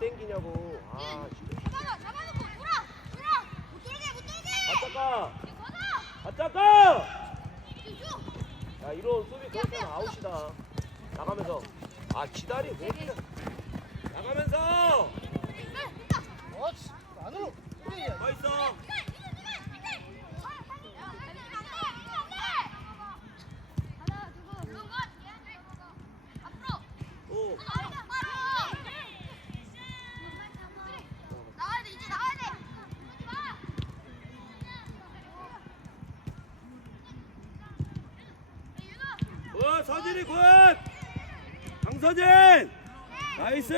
땡기냐고. 아, 진짜. 잡아 잡아놓고 돌아 돌아 못 돌게 못 돌게 바짝가! 걷어 바짝가! 쭉 야, 이런 수비 그렇다면 아웃이다. 나가면서. 아, 기다리, 왜 기다 나가면서! 어, 씨, 안으로. 그래, 야. 더 있어! 오. 나와야 돼 이제 나와야 돼 굿! 서진이 굿! 강서진! 나이스!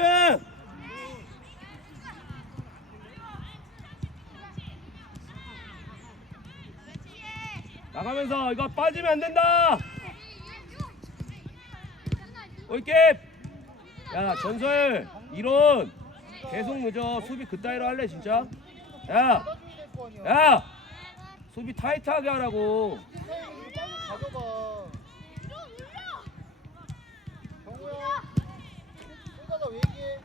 나가면서 이거 빠지면 안 된다! 올게! 야, 전설, 이론! 계속 늦어. 수비 그따위로 할래, 진짜? 야! 야! 수비 타이트하게 하라고. 가져가. 경우야. 손가락 왜 얘기해?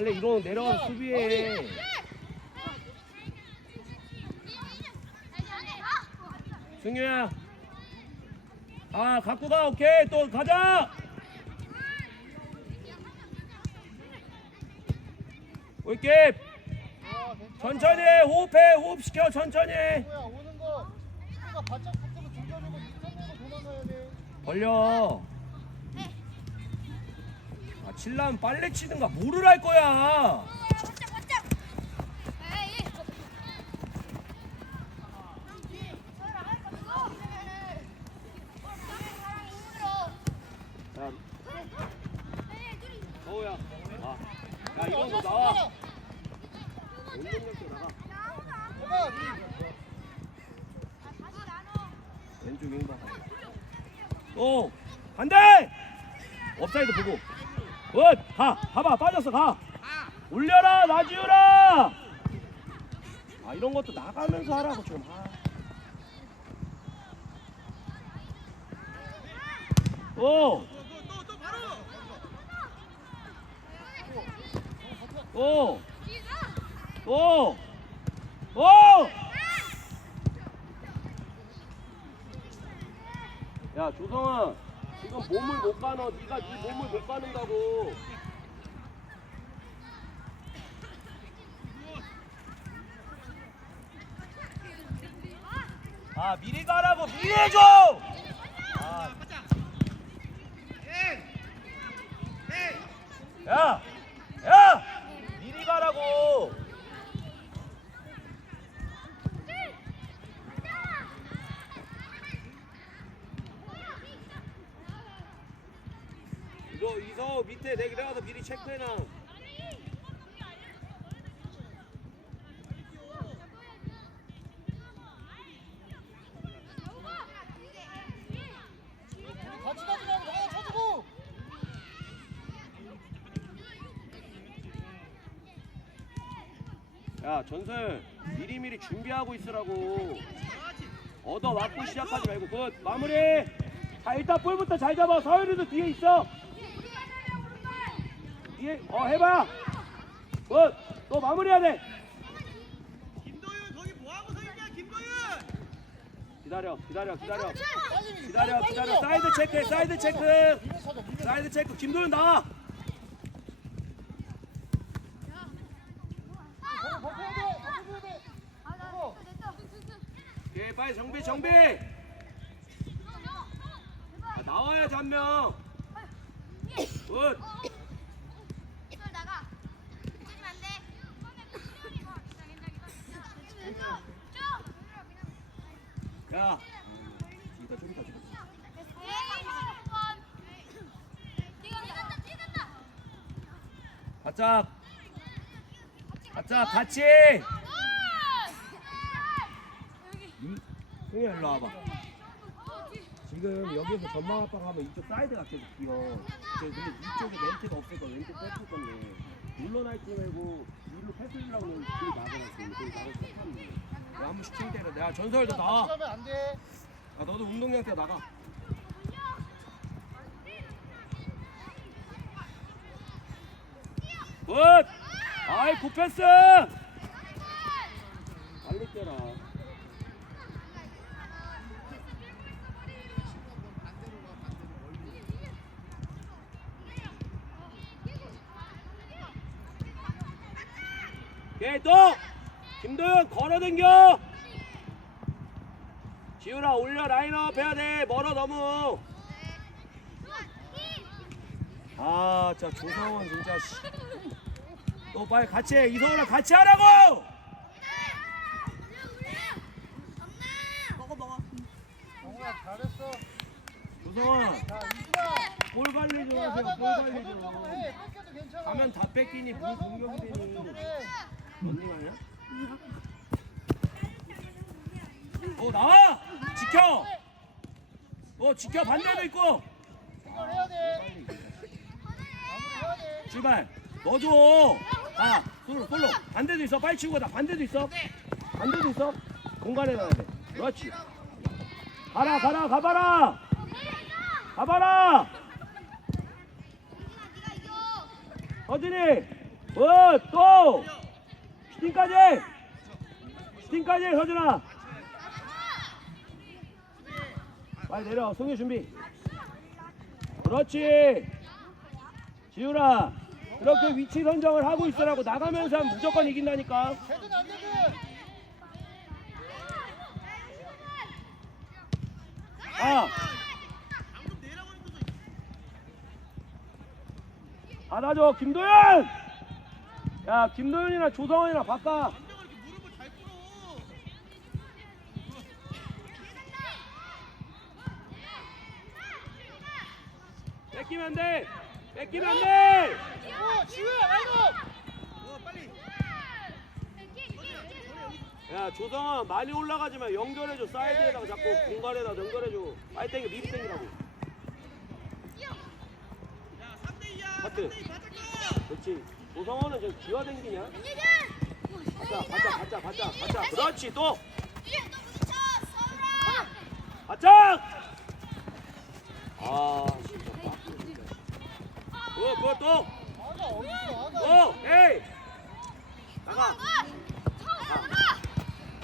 빨리 이론 내려가서 수비해. 승유야. 아, 갖고 가. 오케이. 또 가자. 올게. 천천히 해. 호흡해. 호흡시켜. 천천히 해. 경우야, 오는 거. 친구가 바짝 붙으면 중견이고 밑에 보고 도망가야 돼. 벌려. 아, 칠라면 빨래 치든가 뭐를 할 거야. 야, 서우야. 아. 야, 이런 거 나와. 운동력도 나가. 해봐. 왼쪽 윙바. 오, 반대! 업사이드 보고. 굿! 가! 가봐! 빠졌어, 가! 올려라! 놔지우라! 아, 이런 것도 나가면서 하라고 좀. 아. 오! 오! 오! 오! 야 조성아 지금 몸을 못 가너 네가 네 몸을 못 가는다고 아 미리 가라고 미리 해줘 아. 야! 야! 미리 가라고 이거 이서 밑에 내려가서 미리 체크해놔 같이 가지 말고 나가 쳐주고. 야 전설 미리미리 준비하고 있으라고. 얻어 맞고 시작하지 말고 굿. 마무리. 자 일단 볼부터 잘 잡아. 서율이도 뒤에 있어. 뒤에 어 해봐. 굿너 마무리해야 돼. 김도윤 거기 뭐하고 서 있냐 김도윤? 기다려 기다려 기다려. 기다려 기다려. 사이드 체크 사이드 체크. 사이드 체크. 김도윤 나와 경우 버텨야 돼. 버텨줘야 돼. 경우. 오케이 빨리 정비 정비 아, 나와야지 한명 굿 야. 이따 좀 이따 좀. 바짝. 바짝 같이. 이- 승희야 일로 와봐. 지금 여기에서 전망 아빠가 하면 이쪽 사이드가 계속 비어. 근데 이쪽에 멘트가 없을 거야 왼쪽 뺏을 건데. 물러날 줄 알고 위로 패스려고 하면 둘이 막아놨어 둘이 막아서 한번 슈팅 때려 야 전설도 나와 안돼. 아, 너도 운동량 때 나가. 굿! 아이 굿 패스! 빨리 때라. 또! 김도현 걸어당겨! 지우라 올려 라인업 해야 돼 멀어 너무 아, 자 조성원 진짜 씨. 또 빨리 같이 해. 이성우랑 같이 하라고. 조성원. 볼 관리 좀해 하세요. 볼 관리 좀. 가면 다 뺏기니 물 돌아서면 공격이 바로 저절적으로 되니. 어 나와. 지켜. 어 지켜 반대도 있고. 돼. 출발. 넣어줘. 아 솔로 솔로. 반대도 있어. 빨리 치고 가다. 반대도 있어. 반대도 있어. 공간에 놔야 돼. 그렇지. 가라 가라 가봐라. 가봐라. 서진이. 어, 또. 슈팅까지. 슈팅까지 서준아. 빨리 내려. 송유 준비. 그렇지. 지우라. 그렇게 위치 선정을 하고 있으라고 나가면서 하면 무조건 이긴다니까. 아, 받아줘 김도현. 야, 김도현이나 조성원이나 바꿔. 뺏기면 안 돼. 뺏기면 안 돼. 어 지우야 라인업. 어 빨리 야, 조성원 많이 올라가지만 연결해줘. 사이드에다가 자꾸 공간에다 연결해줘. 빨리 땡겨, 미리 땡기라고. 야 3대2야 하트. 3대2 바짝 그렇지. 조성원은 지금 기어댕기냐? 가자, 가자, 가자, 가자, 가자. 그렇지, 또. 바짝! 아, 진짜 그거 또! 어딨어 아가. 또! 에이! 나가!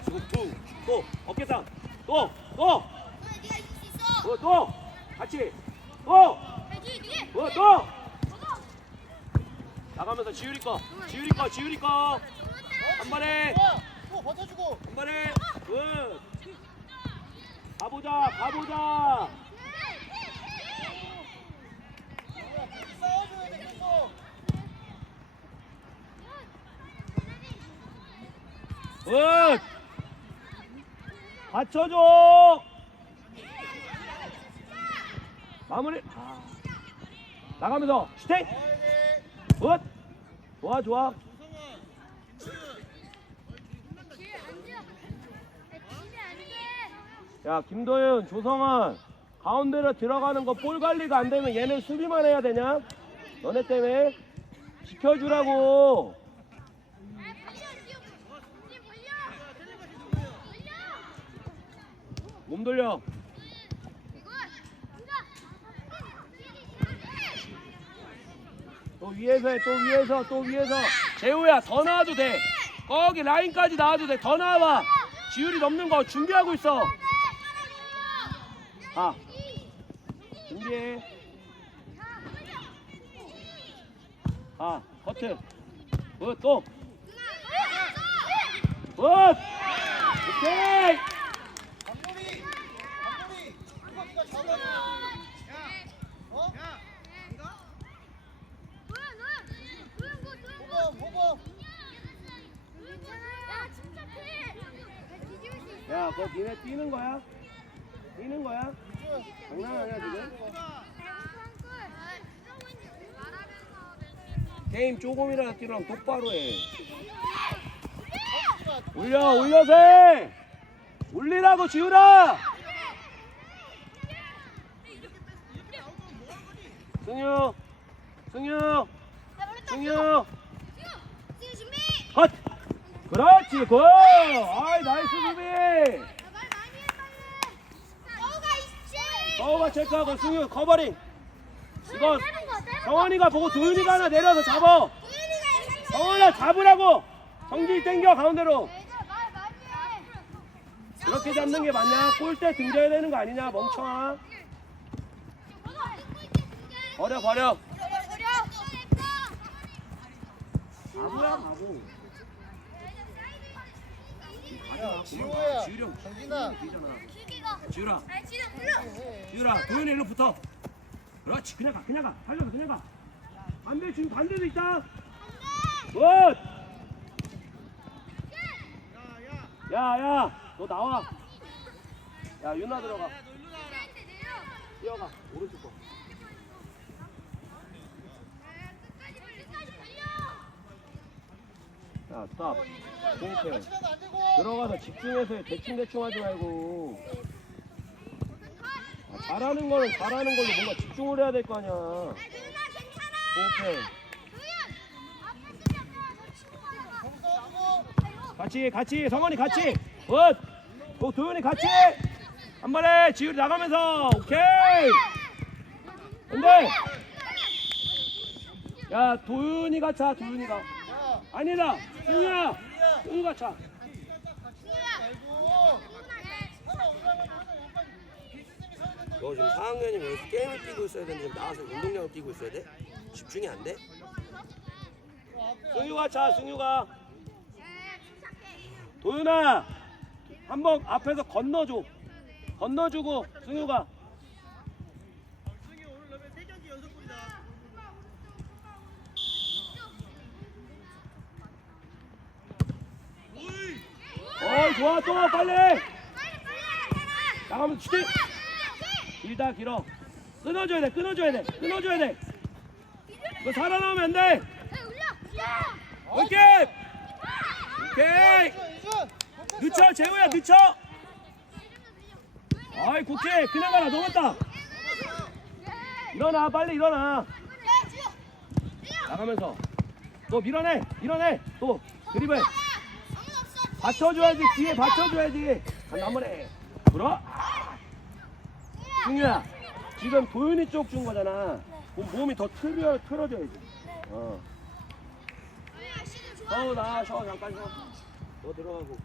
툭, 툭, 또! 어깨상! 또! 또! 그거 또! 같이! 또! 그거 또! 나가면서 지우리 거! 지우리 거! 지우리 거! 한 번에! 또 버텨주고. 한 번에! 굿! 가보자! 가보자! 굿! 받쳐줘! 마무리! 아. 나가면서 슈팅! 굿! 좋아 좋아 야 김도윤 조성환 가운데로 들어가는 거 볼 관리가 안 되면 얘는 수비만 해야 되냐? 너네 때문에 지켜주라고 몸 돌려 또 위에서 해, 또 위에서, 또 위에서. 재호야, 더 나와도 돼. 거기 라인까지 나와도 돼. 더 나와. 지율이 넘는 거 준비하고 있어. 아, 준비해. 아, 커트. 굿, 또. 굿. 오케이. 감독이. 이거 네가 잡아줘. 어? 야 이거 보고 보고. 야, 너 니네 뛰는 거야? 뛰는 거야? 장난 아니야, 지금? 게임 조금이라도 뛰라면 똑바로 해. 자, 올려 올려서 해 올리라고 지우라 승유 승유 승유 헛 그렇지 굿 아이 나이스 수비! 서우가 체크하고 승유 커버링. 이거 성원이가 보고 도윤이가 하나 내려서 잡아 정원아 잡으라고! 정지 땡겨 가운데로. 이렇게 잡는 게 맞냐? 골대 등져야 되는 거 아니냐? 멍청아. 버려 버려. 바보야 바보 야, 지호야, 지우령. 정진아. 길기가. 지우라 아 지금 불러. 지우라 도현이 일로 붙어. 그렇지 그냥 가 그냥 가. 달려서 그냥 가. 반대 지금 반대도 있다. 굿! 야 야. 너 나와. 야 윤아 들어가. 뛰어가. 오른쪽 거 야, 스탑. 공패. 들어가서 집중해서 대충대충 하지 말고. 아, 잘하는 거는 잘하는 걸로 뭔가 집중을 해야 될 거 아니야. 공패. 같이, 같이, 성원이 같이. 굿. 어, 도현이 같이. 한 번에 지율이 나가면서. 오케이. 근데. 야, 도윤이가 차, 도윤이가. 야, 아니다. 차. 양반 비스듬히 서야 된다. 너 지금 4학년이면 여기서 게임을 뛰고 있어야 되는데 지금 나와서 운동량을 뛰고 있어야 돼? 집중이 안 돼? 승유가 차 승유가 도윤아 한번 앞에서 건너줘 건너주고 승유가 승희 오늘 러면 세 경기 연속골이다. 어이 좋아 또 빨리! 나가면 슈팅 길다 길어. 끊어줘야 돼 끊어줘야 돼 끊어줘야 돼. 너 살아나오면 안돼. 오케이. 오케이. 늦춰 재호야 늦춰. 아이 국회 그냥 가라 넘었다. 일어나 빨리 일어나. 나가면서. 또 밀어내 밀어내. 또 드리블 받쳐줘야지 뒤에 받쳐줘야지. 간다 한번 해 불어. 승유야 지금 도윤이 쪽 준 거잖아. 그럼 몸이 더 틀어, 틀어져야지. 어. 샤워 나 샤워 잠깐 샤워 너 들어가고.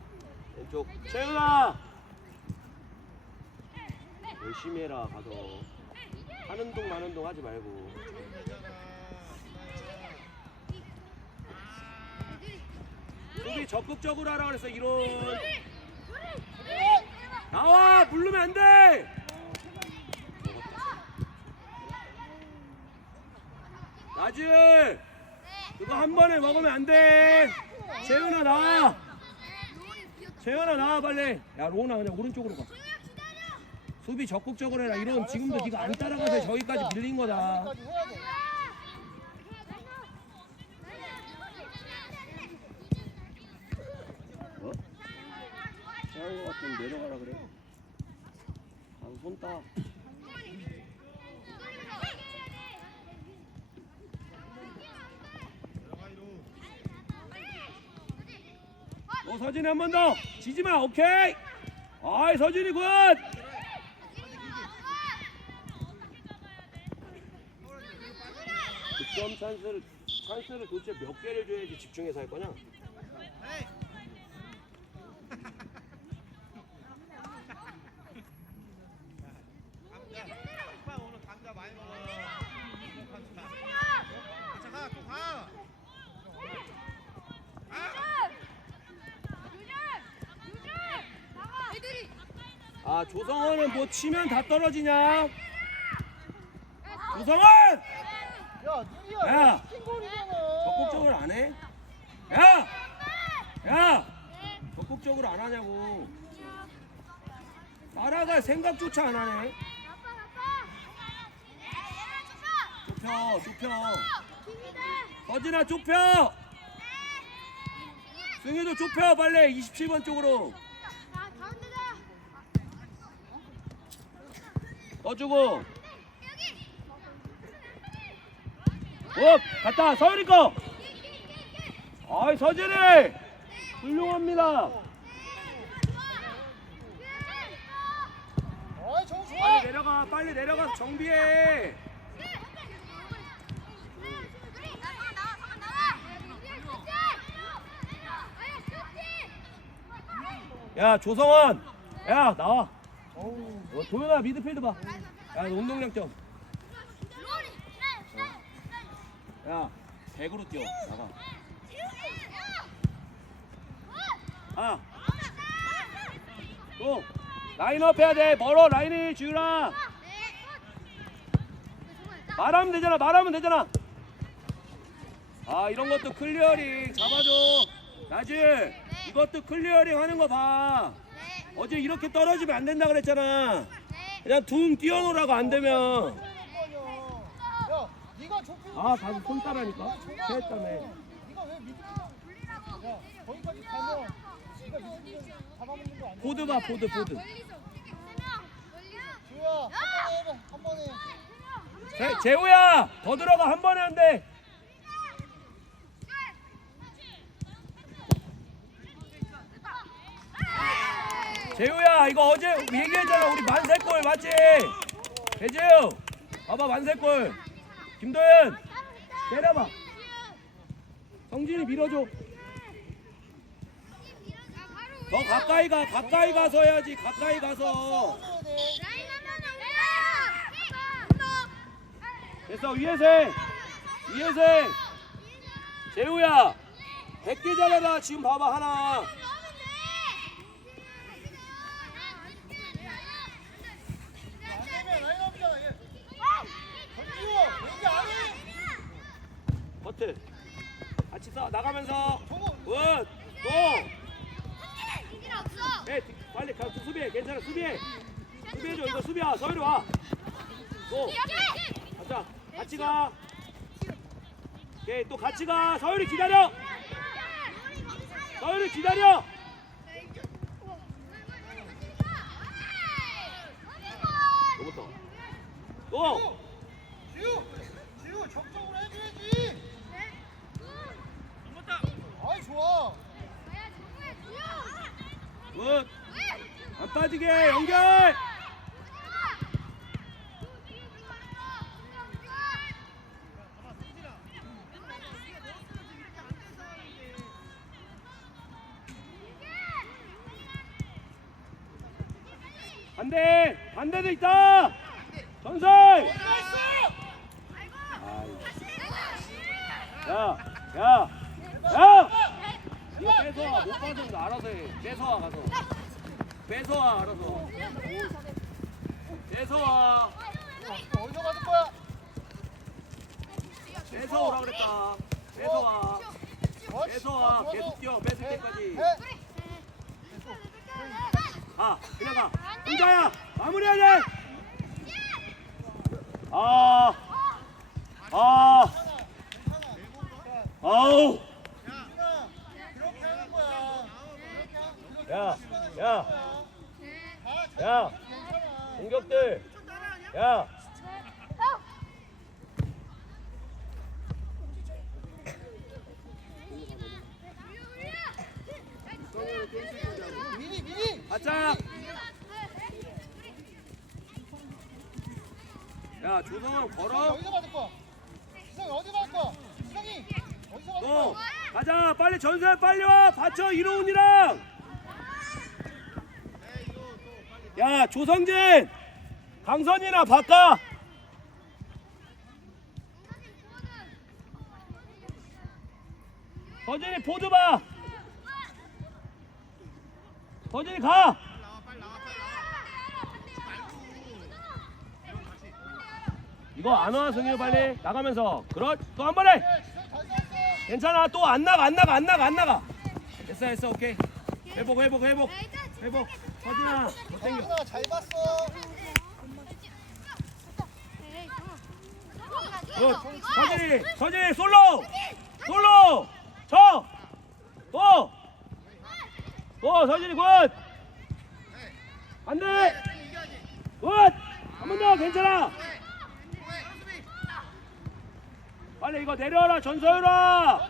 왼쪽. 채은아! 열심히 해라 가서. 하는 동 마는 동 하지 말고 우리 적극적으로 하라 그랬어 이런 나와 물르면 안돼. 나즈 그거 한 번에 먹으면 안돼. 채은아 나와. 채연아 나와 빨리. 야 로나 그냥 오른쪽으로 가. 수비 적극적으로 해라. 이런 지금도 네가 안 따라가서 저기까지 밀린 거다 까지 해야 돼. 어? 채연 거 같으면 내려가라 그래. 아손따. 어 서진이 한 번 더. 지지 마. 오케이. 아이 서진이 굿. 득점 찬스를 찬스를 도대체 몇 개를 줘야지 집중해서 할 거냐? 에이. 감자. 오빠 오늘 감자 많이 먹어. 감자. 자, 가, 또 가. 아 조성원은 뭐 치면 다 떨어지냐? 조성원 야. 야. 적극적으로 안 해? 야! 야! 적극적으로 안 하냐고. 따라갈 생각조차 안 하네. 좁혀, 좁혀. 서진아 좁혀. 승희도 좁혀 빨리 27번 쪽으로. 떠주고. 옵 갔다! 서윤이 거! 아이 서진이! 훌륭합니다. 빨리 내려가 빨리 내려가 정비해. 야 조성원 야 나와. 어, 도현아 미드필드 봐야 운동량 좀 야 100으로 뛰어. 나가. 아. 또. 라인업 해야 돼. 멀어 라인이. 지우라 말하면 되잖아 말하면 되잖아. 아 이런 것도 클리어링 잡아줘. 나지? 이것도 클리어링 하는 거 봐 어제 이렇게 떨어지면 안 된다 그랬잖아. 그냥 둥 뛰어놓으라고 안 되면. 야 네가 좁히고 아 가서 손 따라니까? 체했다며. 네가 왜 미드 야 거기까지 가면 네가 미드 잡아먹는 거 아니야? 보드 봐 보드 보드. 주야 한 번에 해봐 한 번에. 재, 재호야 더 들어가 한 번에 안 돼 재호야 이거 어제 얘기했잖아. 우리 만세골 맞지? 배재우 봐봐 만세골. 김도현 때려봐. 성진이 밀어줘. 더 가까이 가 가까이 가서 해야지. 가까이 가서. 됐어 위에서 해. 위에서 해. 재우야 100개 잘해라 지금 봐봐 하나 안 되면 라인업이잖아 얘 던지고 여기 안에 버트. 같이 써 나가면서. 저거 굿또 해 빨리 가 수비해. 괜찮아 수비해. 수비해줘 이거 수비야. 서유리 와또 가자. 같이 가. 오케이 또 같이 가. 서유리 기다려. 서유리 기다려 너부터 또 지우 지우 적극적으로 해줘야지 아이 좋아 굿. 안 빠지게 연결. 반대. 반대도 있다. 전설. 야, 야, 야. 이거 뺏어와. 못 받으면 알아서 해. 뺏어와 가서. 뺏어와 알아서. 뺏어와. 어디서 받을 거야? 뺏어오라 그랬다. 뺏어와. 뺏어와. 계속. 뛰어. 뺏을 해, 때까지. 해. 가. 그냥 가. 혼자야. 마무리해야 돼. 아. 아. 아우. 야, 야. 야. 공격들. 야. 미리 미리. 바짝. 야, 조성은 걸어. 어디서 받을 거야? 지성이 어디 받을 거야? 지성이 어디서 받을 또 거야? 가자. 빨리 전설 빨리 와. 받쳐 이로운이랑. 야, 조성진. 강선이나 바꿔. 서진이 보드 봐. 서진이 가. 이거 안 와, 승유 빨리 나가면서. 그렇. 또 한 번에. 괜찮아. 또 안 나가, 안 나가, 안 나가, 안 나가. 됐어, 됐어, 오케이. 회복, 회복, 회복, 회복. 서진아, 못 당겨. 누나 잘 봤어. 굿. 서진이, 서진이 솔로, 솔로. 쳐. 또. 또 서진이 굿. 안 돼. 굿. 한번 더 괜찮아. 빨리 이거 내려라 전서유라.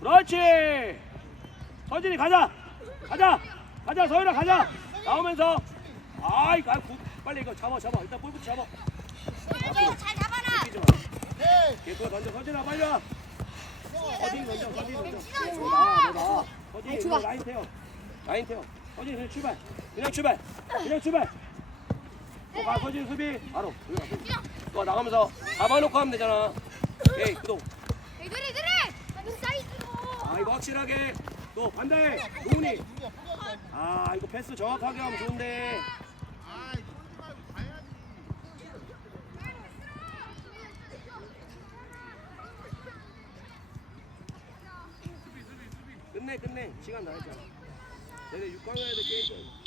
그렇지. 서진이 가자. 가자. 가자 서유라 가자. 나오면서. 아이 아, 굿. 빨리 이거 잡아 잡아. 일단 볼부터 잡아. 잘 잡아라. 마. 개코 던져 서진아 빨리 와. 지성아, 서진 던져 서진 던져. 너나 와. 서진이 좋아. 라인 태워. 라인 태워. 서진 그냥 출발. 그냥 출발. 그냥 출발. 또가 서진 수비. 바로. 또 나가면서 잡아놓고 하면 되잖아. 오케이 구독 애들이 애들이! 아, 사이즈로. 아 이거 확실하게. 또 반대. 노훈이. 아 이거 패스 정확하게 하면 좋은데 아 이거 쓰지 말고 가야지 끝내 끝내. 시간 다 했잖아. 내가 6강 해야 돼 게임